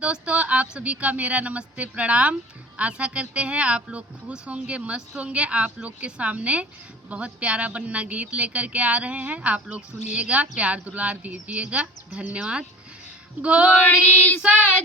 दोस्तों, आप सभी का मेरा नमस्ते प्रणाम। आशा करते हैं आप लोग खुश होंगे, मस्त होंगे। आप लोग के सामने बहुत प्यारा बन्ना गीत लेकर के आ रहे हैं। आप लोग सुनिएगा, प्यार दुलार दीजिएगा। धन्यवाद। घोड़ी सा